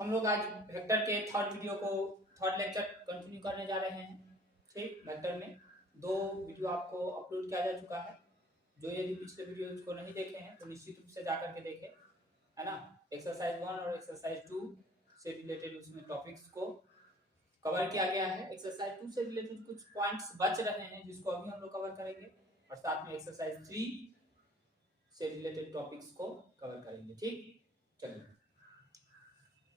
हम लोग आज वेक्टर के थर्ड लेक्चर कंटिन्यू करने जा रहे हैं। ठीक, वेक्टर में 2 वीडियो आपको अपलोड किया जा चुका है। जो यदि पिछले वीडियोज को नहीं देखे हैं तो निश्चित रूप से जाकर के देखें, है ना। एक्सरसाइज 1 और एक्सरसाइज 2 से रिलेटेड उसमें टॉपिक्स को कवर किया गया है। एक्सरसाइज 2 से रिलेटेड कुछ पॉइंट्स बच रहे हैं जिसको अभी हम लोग कवर करेंगे, और साथ में एक्सरसाइज 3 से रिलेटेड टॉपिक्स को कवर करेंगे। ठीक, चलिए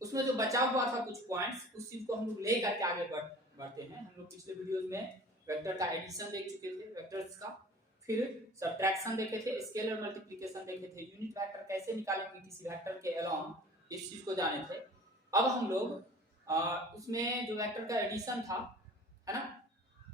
उसमें जो बचा हुआ था कुछ पॉइंट्स, उस चीज को हम लोग ले करके आगे बढ़ते हैं। हम लोग पिछले वीडियोस में वेक्टर का एडिशन देख चुके थे, वेक्टर्स का, फिर सब्ट्रैक्शन देखे थे, स्केलर मल्टीप्लिकेशन देखे थे, यूनिट वेक्टर कैसे निकालेंगे किसी वेक्टर के अलोंग, इस चीज को जाने थे। अब हम लोग उसमें जो वेक्टर का एडिशन था, है ना,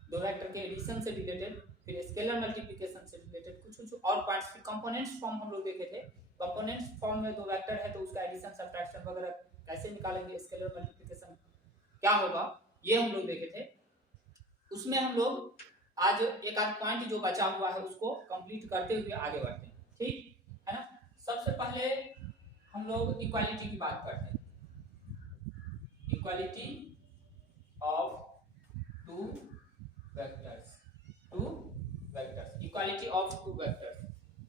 दो वेक्टर के एडिशन से रिलेटेड, फिर स्केलर मल्टीप्लिकेशन से रिलेटेड कुछ और पॉइंट्स, फिर कंपोनेंट्स फॉर्म हम लोग देखे थे। कंपोनेंट्स फॉर्म में दो वेक्टर है तो उसका एडिशन सब्ट्रैक्शन वगैरह कैसे निकालेंगे, स्केलर मल्टीप्लिकेशन क्या होगा, ये हम लोग देखे थे। उसमें हम लोग आज एक आध पॉइंट जो बचा हुआ है उसको कंप्लीट करते हुए आगे बढ़ते हैं। ठीक है ना। सबसे पहले हम लोग इक्वालिटी की बात करते हैं। Equality of two vectors, equality of two vectors.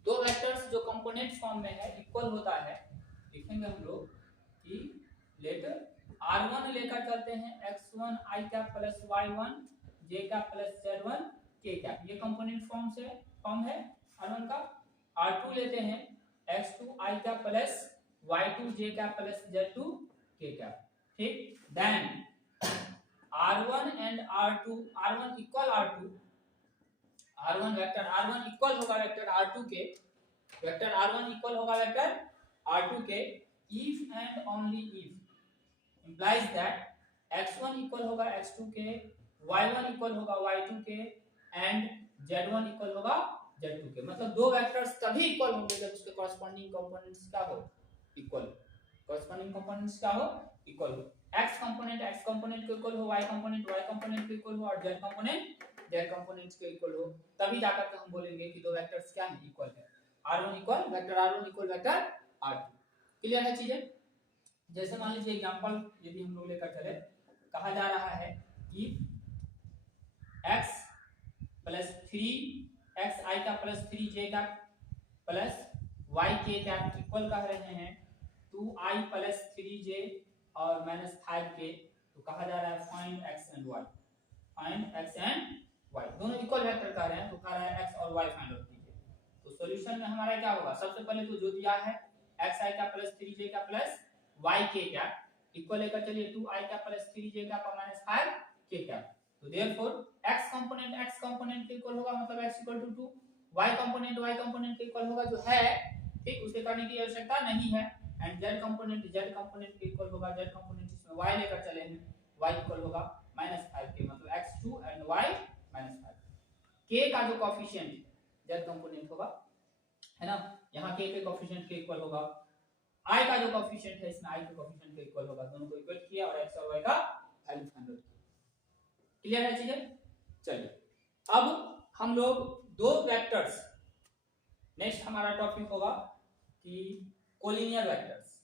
दो वेक्टर्स जो कंपोनेंट फॉर्म में है, इक्वल होता है, लिखेंगे हम लोग कि लेट r1 लेकर चलते हैं x1 i cap plus y1 j cap plus z1 k cap, ये कंपोनेंट फॉर्म है r1 का। r2 लेते हैं x2 i cap plus y2 j cap plus z2 k cap. ठीक, then r1 and r2, r1 equal r2, r1 vector r1 equal होगा vector r2 के, vector r1 equal होगा vector r2 के if and only if implies that x1 equal होगा x2 के, y1 equal होगा y2 के and z1 equal होगा z2 के। मतलब दो वेक्टर्स तभी इक्वल होंगे जब उसके कॉरस्पॉन्डिंग कंपोनेंट्स क्या हो, इक्वल। कॉरस्पॉन्डिंग कंपोनेंट्स क्या हो, इक्वल हो। x कंपोनेंट के इक्वल हो, y कंपोनेंट के इक्वल हो और z कंपोनेंट्स के इक्वल हो, तभी जाकर के हम बोलेंगे कि दो वेक्टर्स क्या है, इक्वल है। r1 equal vector r2। Clear है चीजें। जैसे मान लीजिए एग्जांपल यदि हम लोग लेकर चले, कहा जा रहा है कि x प्लस 3 का प्लस 3j का प्लस yk का इक्वल कह रहे हैं 2i प्लस 3j और माइनस 5k। तो कहा जा रहा है फाइंड x एंड y, दोनों इक्वल वेक्टर कह रहे हैं, तो कह रहा है x और y फाइंड आउट कीजिए। तो सॉल्यूशन में हमारा क्या होगा, सबसे पहले तो जो दिया है xi का प्लस 3j का प्लस yk का इक्वल लेकर चलिए 2i का प्लस 3j का माइनस 5k का। तो देयरफॉर x कंपोनेंट के इक्वल होगा, मतलब x equal to 2, y component के इक्वल होगा जो है, ठीक, उसे करने की आवश्यकता नहीं है। एंड z कंपोनेंट के इक्वल होगा, z कंपोनेंट इसमें y लेकर चले हैं, y इक्वल होगा -5k, मतलब x2 एंड y -5। k का जो कोएफिशिएंट z कंपोनेंट होगा, है ना, यहाँ k के कोएफिशिएंट के इक्वल होगा, i का जो कोएफिशिएंट है इसमें i के कोएफिशिएंट के इक्वल होगा, दोनों को इक्वल किया और x और y का वैल्यू फाइंड आउट किया। क्लियर है चीजें। चलिए अब हम लोग दो वेक्टर्स, नेक्स्ट हमारा टॉपिक होगा कि collinear vectors,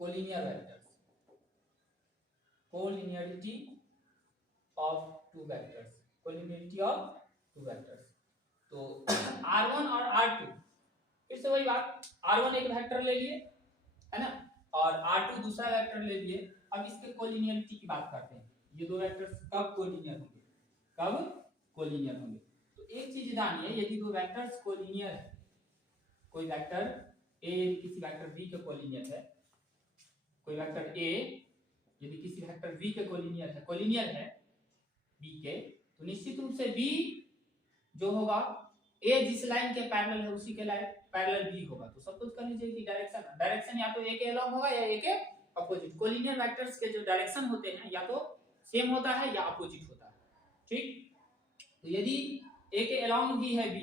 collinearity of two vectors. तो r1 और r2, फिर से वही बात, r1 एक वेक्टर ले लिए, है ना, और r2 दूसरा वेक्टर ले लिए। अब इसके कोलिनियरिटी की बात करते हैं, ये दो वेक्टर्स कब कोलिनियर होंगे। तो एक चीज जानिए, यदि दो वेक्टर्स कोलिनियर है, कोई वेक्टर a किसी वेक्टर b के कोलिनियर है, कोई वेक्टर a यदि किसी वेक्टर v के कोलिनियर है b के, तो निश्चित रूप से b जो होगा a जिस लाइन के पैरेलल है उसी के लाइन पैरेलल b होगा। तो सब कुछ कर लीजिए कि डायरेक्शन या तो a के अलोंग होगा या a के अपोजिट। कोलिनियर वेक्टर्स के जो डायरेक्शन होते हैं या तो सेम होता है या अपोजिट होता है। ठीक, तो यदि a के अलोंग भी है b,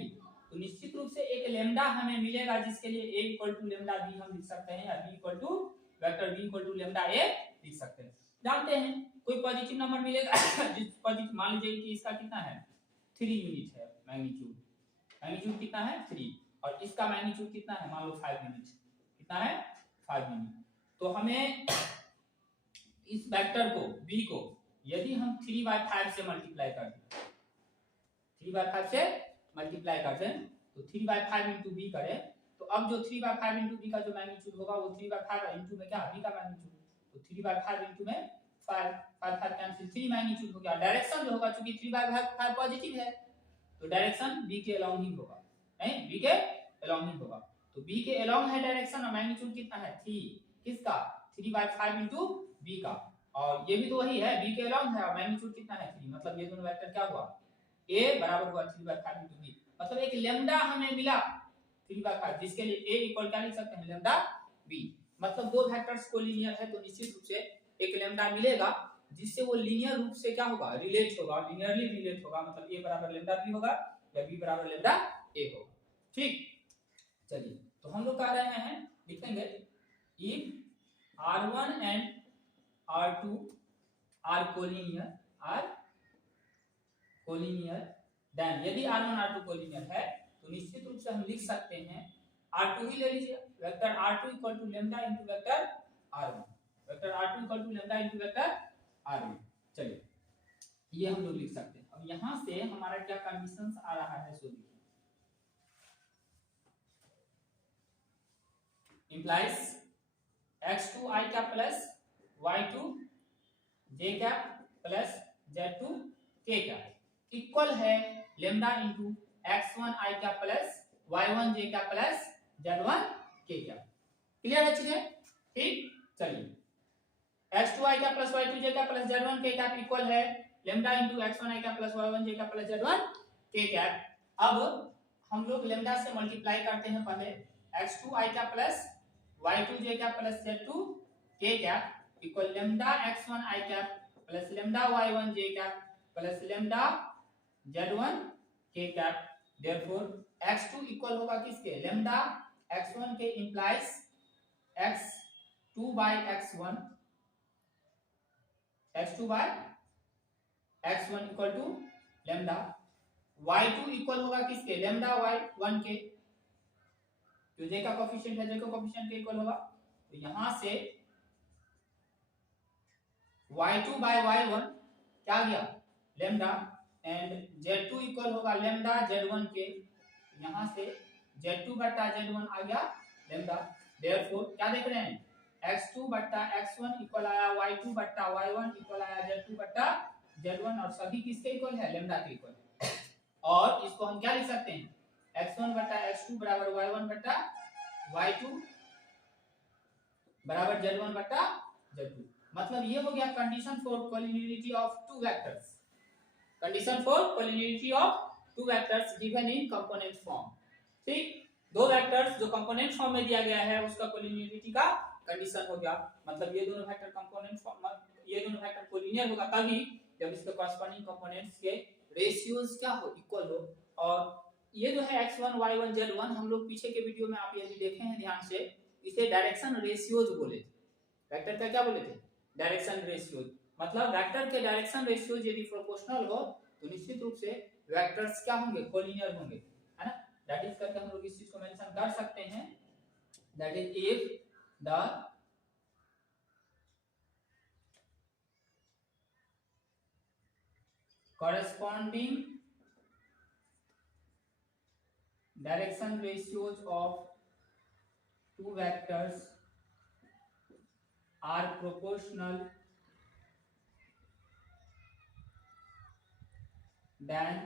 तो निश्चित रूप से एक लेमडा हमें मिलेगा जिसके लिए a equal to lambda b हम लिख सकते हैं, या b equal to vector b equal to lambda a लिख सकते हैं। जानते हैं कोई पॉजिटिव नंबर मिलेगा जिस पॉजिटिव, मान लीजिए कि इसका कितना है 3 यूनिट है मैग्नीट्यूड कितना है 3, और इसका मैग्नीट्यूड कितना है मान लो 5 यूनिट, कितना है 5 यूनिट। तो हमें इस वेक्टर को b को यदि हम 3/5 से मल्टीप्लाई कर दें, 3/5 से मल्टीप्लाई करते हैं तो 3/5 इंटू बी करें तो अब जो 3/5 इंटू बी का जो मैग्नीट्यूड होगा वो 3/5 इंटू में क्या बी का मैग्नीट्यूड, तो 3/5 इंटू में 5 5 कैंसिल 3 मैग्नीट्यूड हो गया। डायरेक्शन जो होगा चूंकि 3/5 पॉजिटिव है तो डायरेक्शन बी के अलोंग ही होगा, नहीं बी के अलोंग ही होगा। तो बी के अलोंग है डायरेक्शन और मैग्नीट्यूड कितना है 3, किसका 3/5 इंटू बी का, और ये भी तो वही है बी के अलोंग है और मैग्नीट्यूड कितना है 3, मतलब ये दोनों वेक्टर क्या हुआ a बराबर हुआ 3/5 इंटू बी, मतलब एक लैम्डा हमें मिला 3/5 जिसके लिए a इक्वल क्या लिख सकते हैं लैम्डा b, मतलब दो वेक्टर्स कोलिनियर है तो निश्चित रूप से एक लैम्डा मिलेगा जिससे वो लीनियर रूप से क्या होगा रिलेट होगा, लीनियरली रिलेट होगा, मतलब a बराबर लैम्डा b होगा या b बराबर लैम्डा a होगा। ठीक, चलिए तो हम लोग कह रहे हैं लिखेंगे if r1 and r2 are collinear then यदि r1 r2 कोलिनियर है तो निश्चित रूप से हम लिख सकते हैं r2 ही ले लीजिए, vector r2 equal to lambda into vector r1, vector r2 equal to lambda into vector r1। चलिए ये हम लोग लिख सकते हैं। अब यहां से हमारा क्या कंडीशंस आ रहा है सो देखिए, implies x2 i cap plus y2 j cap plus z2 k cap equal है lambda into x1 i cap plus y1 j cap plus z1 k cap। Clear है चीजें? ठीक, चलिए x2 i cap plus y2 j cap plus z1 k cap equal है lambda into x1 i cap plus y1 j cap plus z1 k cap। अब हम लोग lambda से multiply करते हैं पहले x2 i cap plus y2 j cap plus z2 k cap equal lambda x1 i cap plus lambda y1 j cap plus lambda z1 k cap। Therefore x2 equal होगा किसके lambda x1 के implies x2 by x1, x2 by x1 equal to lambda, y2 equal होगा किसके lambda y1 के, जो j का coefficient है j का कोएफिशिएंट के इक्वल होगा, तो यहां से y2 by y1 क्या गया लैम्डा एंड z2 इक्वल होगा लैम्डा z1 के, यहां से z2 बटा z1 आ गया लैम्डा। देयरफॉर क्या देख रहे हैं x2 बटा x1 इक्वल आया y2 बटा y1 इक्वल आया z2 बटा z1 और सभी किसके इक्वल है लैम्डा के इक्वल है। और इसको हम क्या लिख सकते हैं x1 बटा x2 बराबर y1 बटा y2 बराबर z1 बटा z2, मतलब ये हो गया condition for collinearity of two vectors, condition for collinearity of two vectors given in component form. ठीक, दो वेक्टर्स जो कंपोनेंट फॉर्म में दिया गया है उसका कोलिनियरिटी का कंडीशन हो गया, मतलब ये दोनों वेक्टर कंपोनेंट फॉर्म, ये दोनों वेक्टर कोलिनियर होगा तभी जब इसके कॉरस्पॉन्डिंग कंपोनेंट्स के रेशियोज क्या हो इक्वल हो। और ये जो है x1 y1 z1 हम लोग पीछे के वीडियो में आप यदि देखे हैं ध्यान से इसे डायरेक्शन रेशियोज बोले थे, वेक्टर का क्या बोले थे डायरेक्शन रेशियोज, मतलब वेक्टर के डायरेक्शन रेशियोज यदि प्रोपोर्शनल हो तो निश्चित रूप से वेक्टर्स क्या होंगे कोलिनियर होंगे, है ना। दैट इज करके हम लोग इस चीज को मेंशन कर सकते हैं, that is if the corresponding direction ratios of two vectors are proportional then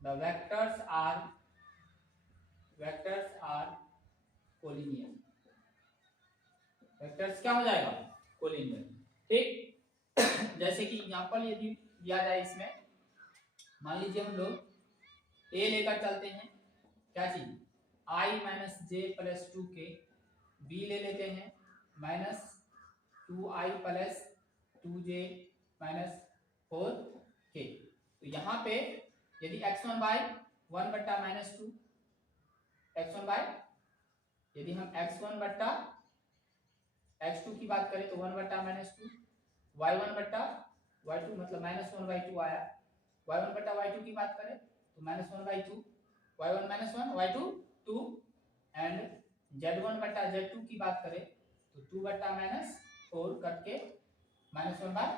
the vectors are collinear, vectors क्या हो जाएगा कोलिनियर। ठीक, जैसे कि एग्जांपल यदि दिया जाए इसमें मान लीजिए हम लोग a लेकर चलते हैं क्या चीज i minus J plus 2k, b ले लेते हैं minus 2i plus 2j minus 4k। तो यहाँ पे यदि x1 बाय 1 बट्टा माइनस 2, x1 बाय यदि हम x1 बट्टा x2 की बात करें तो 1 बट्टा माइनस 2, y1 बट्टा y2 मतलब माइनस 1/2 आया, y1 बट्टा y2 की बात करें तो minus 1/2, y1 minus 1 y2 2 and Z1 बटा Z2 की बात करें तो 2 बटा -4 कट के -1 बाय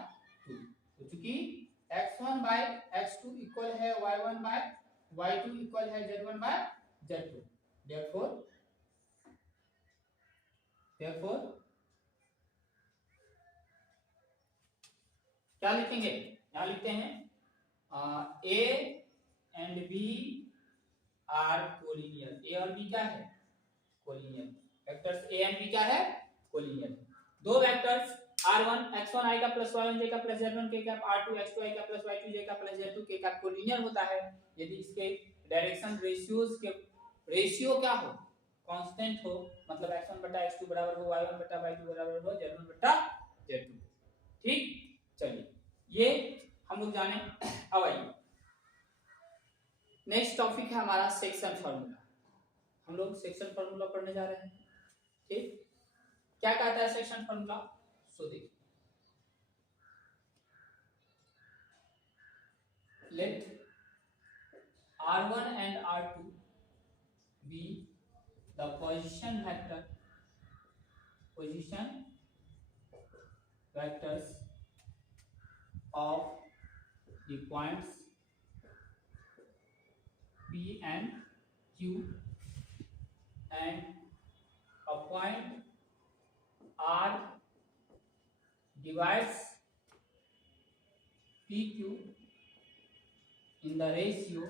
2। तो चूंकि x1 बाय x2 इक्वल है y1 बाय y2 इक्वल है z1 बाय z2, therefore क्या लिखेंगे, यहाँ लिखते हैं A and B are collinear. A और B क्या है, collinear. Vectors A and B क्या है, कोलिनियर। दो वेक्टर्स r1 x1 i का प्लस y1 j का प्लस z1 k का r2 x2 i का प्लस y2 j का प्लस z2 k का कोलिनियर होता है यदि इसके डायरेक्शन रेशियोज के रेशियो क्या हो, कांस्टेंट हो, मतलब x1 बटा x2 बराबर हो y1 बटा y2 बराबर हो z1 बटा z2। ठीक, चलिए ये हम लोग जाने। अब आइए नेक्स्ट टॉपिक है हमारा सेक्शन फार्मूला। हम लोग सेक्शन फार्मूला पढ़ने जा रहे हैं। ठीक, क्या कहता है सेक्शन फार्मूला, सो देखिए, late r1 and r2 be the position vectors of the points P and Q, and a point R divides PQ in the ratio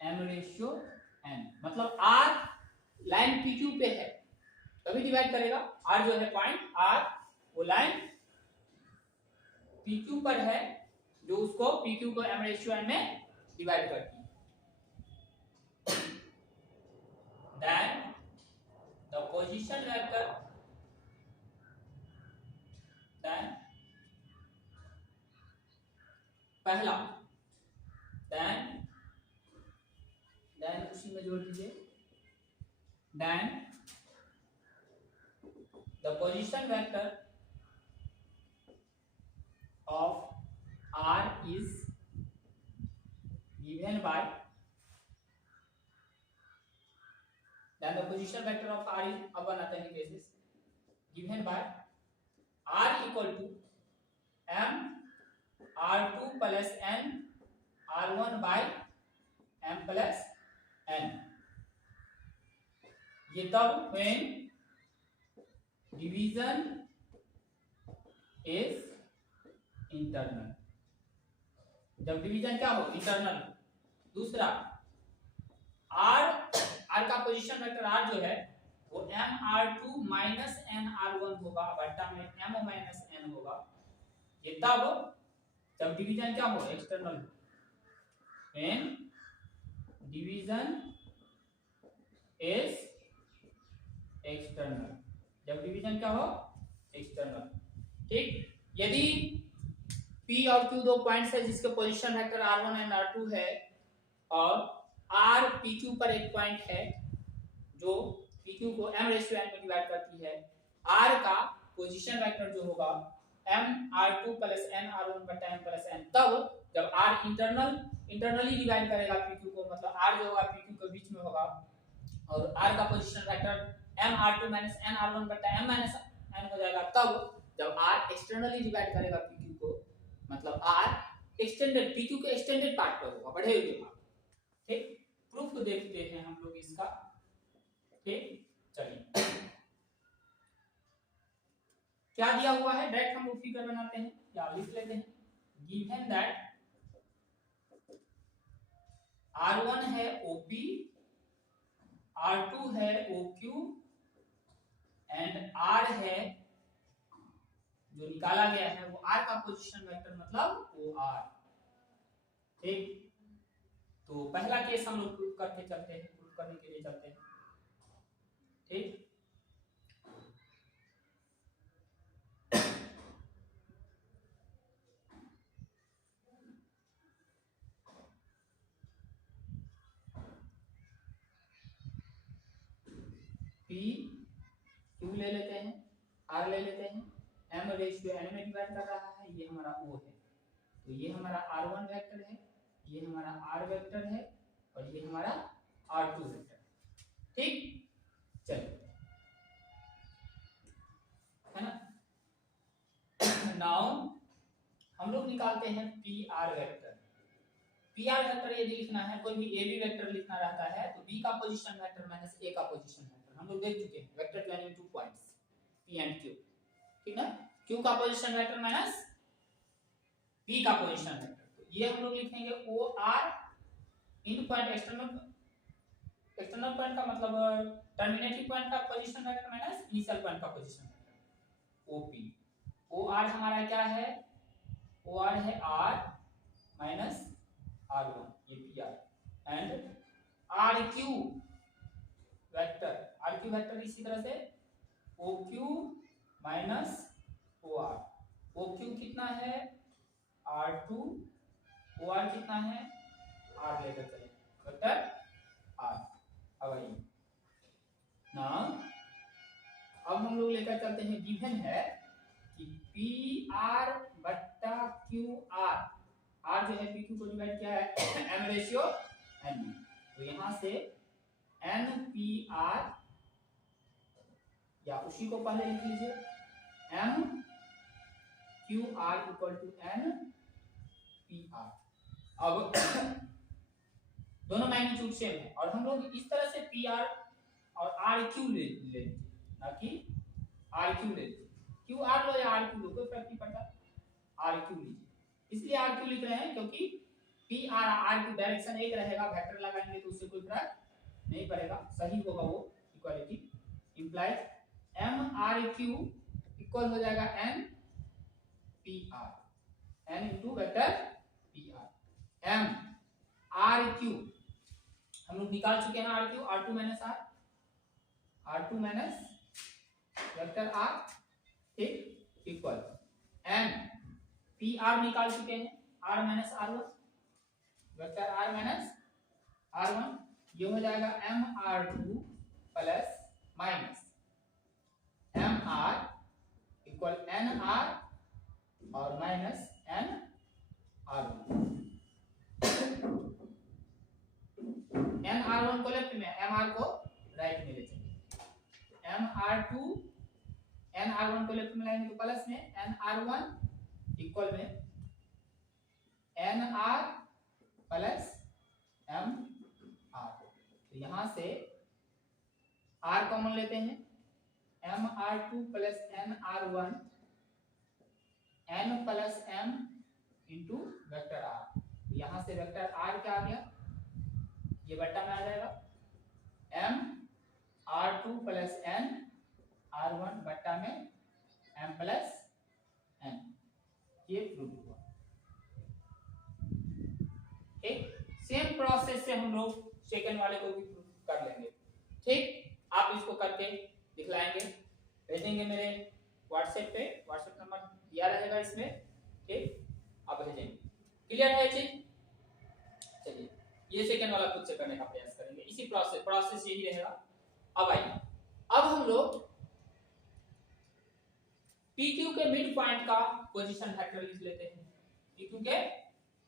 m/n। मतलब R लाइन PQ पे है तभी डिवाइड करेगा। R जो है point R वो line PQ पर है जो उसको PQ को m/n में डिवाइड करती है। Then the position vector पहला then उसी में जोड़ दीजिए, then the position vector of R is given by, then the position vector of R is, अब बनाते हैं cases, given by R equal to m r2 plus n r1 by m plus n। ये तब when division is internal, जब division क्या हो, internal. दूसरा R का पोजीशन वेक्टर R जो है वो mr2 माइनस nr1 होगा बटा में m माइनस n होगा। ये तब जब डिवीजन क्या हो, एक्सटर्नल हो, when division is external, जब डिवीजन क्या हो, एक्सटर्नल। ठीक, यदि P और Q दो पॉइंट्स है जिसके position vector R1 and R2 है और R PQ पर एक पॉइंट है जो PQ को m/n में डिवाइड करती है, R का पोजीशन वेक्टर जो होगा mr2 plus nr1 बटा m plus n, तब जब R इंटरनली डिवाइड करेगा PQ को, मतलब R जो होगा PQ के बीच में होगा और R का position vector mr2 minus nr1 बटा m minus n हो जाएगा। तब जब R एक्सटर्नली डिवाइड करेगा PQ को, मतलब R एक्सटेंडेड PQ के एक्सटेंडेड पार्ट पर होगा, बढ़े हुए भाग। ठीक, प्रूफ देखते हैं हम लोग इसका। ठीक, चलिए क्या दिया हुआ है, डायरेक्ट हम लोग फिगर बनाते हैं या लिख लेते हैं। गिवन दैट R1 है OP, R2 है OQ एंड R है जो निकाला गया है वो R का पोजीशन वेक्टर मतलब OR। ठीक, तो पहला केस हम लोग प्रूफ करके चलते हैं, प्रूफ करने के लिए चलते हैं। ठीक, P Q ले लेते हैं, R ले लेते हैं, m/n में डिवाइड कर रहा है, ये हमारा O है, तो ये हमारा R1 वेक्टर है, ये हमारा R वेक्टर है और ये हमारा R2 वेक्टर। ठीक, कहलाते हैं P R vector. P are vector यदि लिखना है, कोई भी ए बी वेक्टर लिखना रहता है तो बी का पोजीशन वेक्टर माइनस ए का पोजीशन वेक्टर हम लोग देख चुके हैं, vector joining two points P and Q, ठीक ना। क्यू का पोजीशन वेक्टर माइनस पी का पोजीशन वेक्टर, तो ये हम लोग लिखेंगे ओ आर इन पॉइंट एक्सटर्नल पॉइंट का मतलब टर्मिनेटिंग पॉइंट का position vector minus initial point का position vector OP. O R हमारा क्या है, ओ आर है आर माइनस आर वन, ये P R, and R Q vector इसी तरह से O Q minus O R. O Q कितना है आर टू, ओ आर कितना है आर लेकर चले वेक्टर आर। अब आइए ना, अब हम लोग लेकर चलते हैं, गिवन है कि पी आर बट्टा क्यू आर, आर जो है पी क्यू को डिवाइड किया है एम रेशियो एन में, तो यहां से एन पी आर या उसी को पहले लिख लीजिए M Q R equal to N P R. अब दोनों मैग्नीट्यूड सेम है और हम लोग इस तरह से पी आर और आर क्यू ले लीजिए, ना कि आर क्यू ले लीजिए, क्यू आर लो या आर क्यू लो कोई फर्क नहीं पड़ता, आर क्यू लीजिए। इसलिए आर क्यू लिख रहे हैं क्योंकि P R R Q direction एक रहेगा, वेक्टर लगाएंगे तो उससे कोई फर्क नहीं पड़ेगा, सही होगा वो equality. Implies M R Q equal हो जाएगा N P R, N into vector P R. M R Q हम लोग निकाल चुके हैं, R Q R two minus R, R two minus vector R, ठीक, इक्वल एन पी आर निकाल चुके हैं, R minus R one, vector R minus R one, ये हो जाएगा M R two plus minus M R equal N R और minus N R one. N R one को left में, M R को राइट में ले चलिए, M R two N R one को लेफ्ट में लाएंगे तो प्लस में एन आर वन इक्वल में N R plus M R, तो यहां से आर कॉमन लेते हैं, M R two plus N R one, N plus M into vector R, यहां से वेक्टर आर क्या आ गया, ये बट्टा में आ जाएगा M R two plus N R one बट्टा में एम प्लस एन, ये प्रूव हुआ। ठीक, सेम प्रोसेस से हम लोग सेकंड वाले को भी प्रूव कर लेंगे। ठीक, आप इसको करके दिखलाएंगे, भेजेंगे मेरे व्हाट्सएप पे, व्हाट्सएप नंबर दिया रहेगा इसमें, ठीक, आप भेजेंगे। क्लियर है चीज? चलिए ये सेकंड वाला खुद से करने का प्रयास करेंगे, इसी प्रोसेस यही रहेगा। अब आइए, अब हम लोग PQ के मिड पॉइंट का पोजीशन वेक्टर लिख लेते हैं, PQ के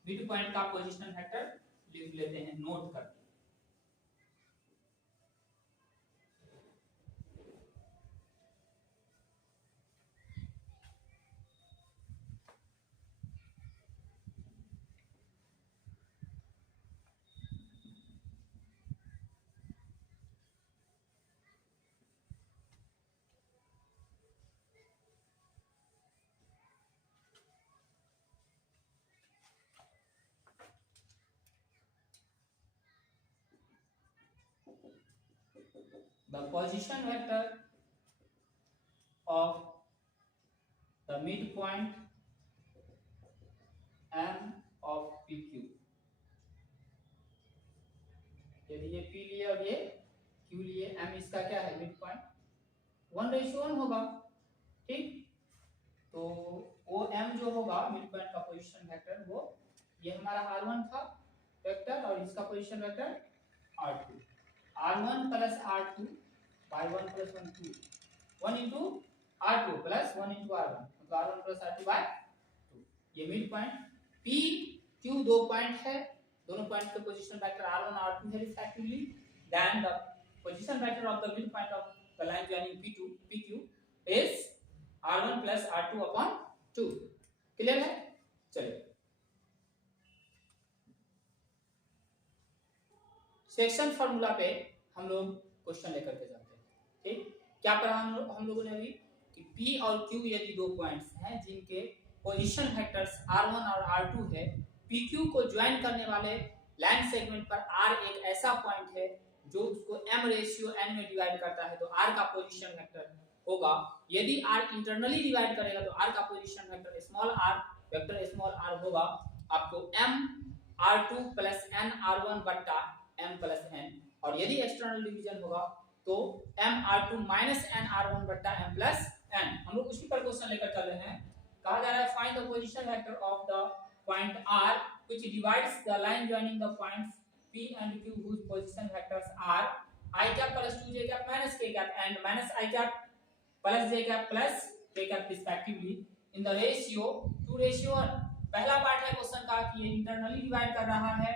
मिड पॉइंट का पोजीशन वेक्टर लिख लेते हैं, नोट करके। The position vector of the midpoint M of PQ, यदि ये P लिए और ये Q लिए, M इसका क्या है मिड पॉइंट, 1:1 होगा, ठीक, तो OM जो होगा मिड पॉइंट का पोजीशन वेक्टर, वो ये हमारा R1 था वेक्टर और इसका position vector R2, R1 plus R2 by 1 plus 1 2, 1 into R2 plus 1 into R1, मतलब R1 plus R2 by 2, ये मिड पॉइंट P Q दो पॉइंट है, दोनों पॉइंट के पोजीशन वेक्टर R1 R2 है respectively, then the position vector of the mid point of the line joining P2 PQ is R1 plus R2 upon 2। Clear है? चलिए section formula पे हम लोग क्वेश्चन लेकर के जाते हैं। ठीक, क्या पढ़ा हम लोगों ने अभी कि P और Q यदि दो पॉइंट्स हैं जिनके पोजीशन वेक्टर्स R1 और R2 है, PQ को ज्वाइन करने वाले लाइन सेगमेंट पर R एक ऐसा पॉइंट है जो उसको m/n में डिवाइड करता है, तो R का पोजीशन वेक्टर होगा। यदि R इंटरनली डिवाइड करेगा तो R का position vector small r vector small r होगा आपको m/r2 + n/r1 बट्टा m+n, और यदि एक्सटर्नल डिवीजन होगा तो m/r2 - n/r1 बट्टा m+n। हम लोग उसी पर क्वेश्चन लेकर चल रहे हैं। कहा जा रहा है find the position vector of the point R which divides the line joining the points P and Q whose position vectors are i cap plus 2j cap minus k cap and minus i cap plus j cap plus k cap respectively in the ratio 2:1। पहला part है question का कि ये internally divide कर रहा है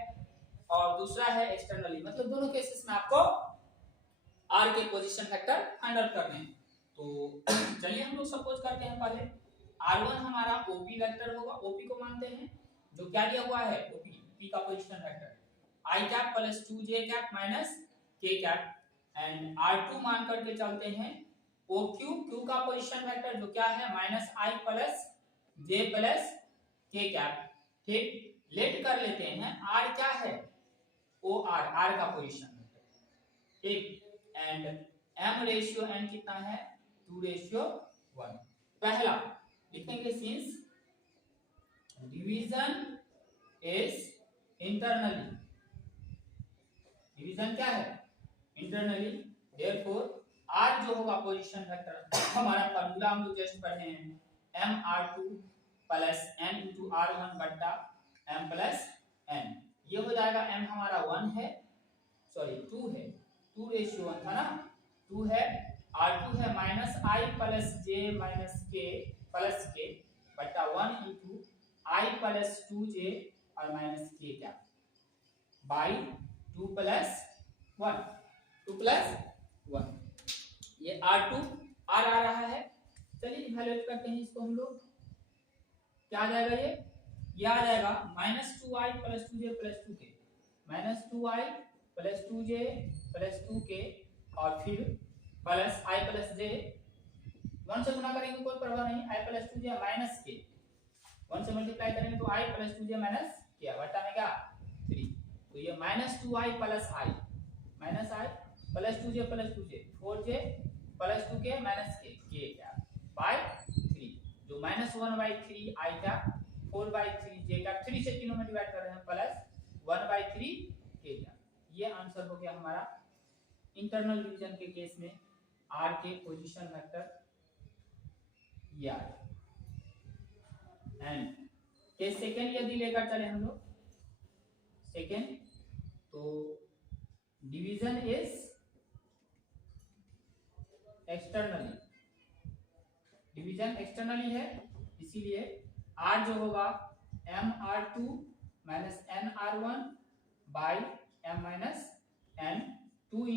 और दूसरा है एक्सटर्नली, मतलब दोनों केसेस में आपको R के पोजीशन वेक्टर फाइंड आउट करने हैं। तो चलिए हम लोग सपोज करते हैं पहले R1 हमारा OP वेक्टर होगा, OP को मानते हैं जो क्या दिया हुआ है OP, P का position vector i cap plus 2j cap minus k cap and R2 मान करके चलते हैं OQ, Q का पोजीशन वेक्टर जो क्या है -i plus j plus k cap। ठीक, लेट कर लेते हैं R क्या है OR, R का पोजीशन वेक्टर। ठीक, एंड m/n कितना है 2:1। पहला लिखेंगे since division is internally, division क्या है इंटरनली, देयरफॉर R जो होगा पोजीशन वेक्टर, हमारा फार्मूला हम लोग जस्ट पढ़े हैं m/r2 + n × r1 बट्टा m+n। ये हो जाएगा m हमारा 1 है, सॉरी 2 है, 2:1 था ना, 2 है, r2 है -i + j - k बट्टा 1 × i + 2j और -k क्या बाई 2 + 1, 2 + 1। ये r2 r आ रहा है, चलिए इवैल्यूएट करते हैं इसको हम लोग। क्या आ जाएगा ये आ जाएगा -2i + 2j + 2k, -2i + 2j + 2k और फिर प्लस i + j, 1 से गुणा करेंगे कोई परवाह नहीं, i + 2j - k, 1 से मल्टीप्लाई करेंगे तो i + 2j - k बटा में क्या 3, तो ये -2i + i + 2j + 2j 4j + 2k - k क्या बाय 3, जो -1/3 i का 4/3 j का 3 से तीनों में डिवाइड कर रहे हैं प्लस 1/3 k का। ये आंसर हो गया हमारा इंटरनल डिवीजन के केस में R के पोजीशन वेक्टर ये आ गया। एंड केस सेकंड यदि लेकर चले हम लोग सेकंड, तो division is externally, division externally है, इसीलिए R जो होगा m/r2 - n/r1 by m - n 2 ×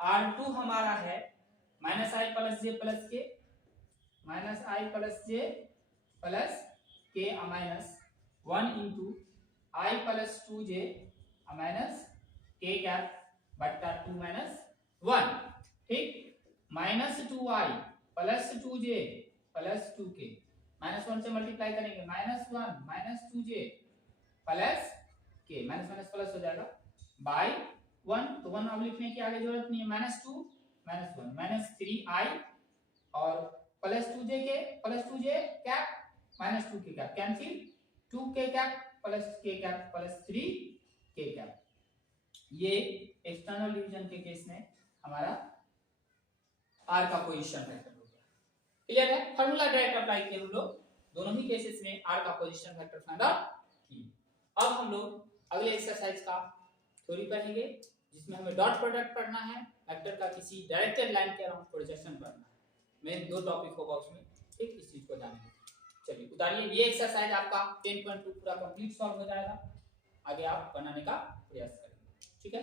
R2 हमारा है -i + j + k, -i + j + k -1 × i + 2j - k cap बट्टा 2 - 1। ठीक, -2i + 2j + 2k, -1 से मल्टीप्लाई करेंगे -1 - 2j + k, माइनस प्लस हो जाएगा बाय 1, तो 1 अब लिखने की आगे जरूरत नहीं है, -2 -1 -3i और +2j के +2j cap -2k cap cancel, 2k cap + k cap +3k cap. ये एक्सटर्नल डिवीजन के केस में हमारा R का पोजीशन वेक्टर हो गया। क्लियर है, फार्मूला डायरेक्ट अप्लाई किए हम लोग दोनों ही केसेस में R का पोजीशन वेक्टर फाइंड आउट किए। अब हम लोग अगले एक्सरसाइज का थ्योरी पढ़ेंगे जिसमें हमें डॉट प्रोडक्ट पढ़ना है, वेक्टर का किसी डायरेक्टेड लाइन के अराउंड प्रोजेक्शन पढ़ना है। मेन 2 टॉपिक होगा उसमें, ठीक, इस चीज को जानेंगे। चलिए उतारिए, ये एक्सरसाइज आपका 10.2 पूरा कंप्लीट सॉल्व हो जाएगा, आगे आप बनाने का प्रयास करेंगे। ठीक है।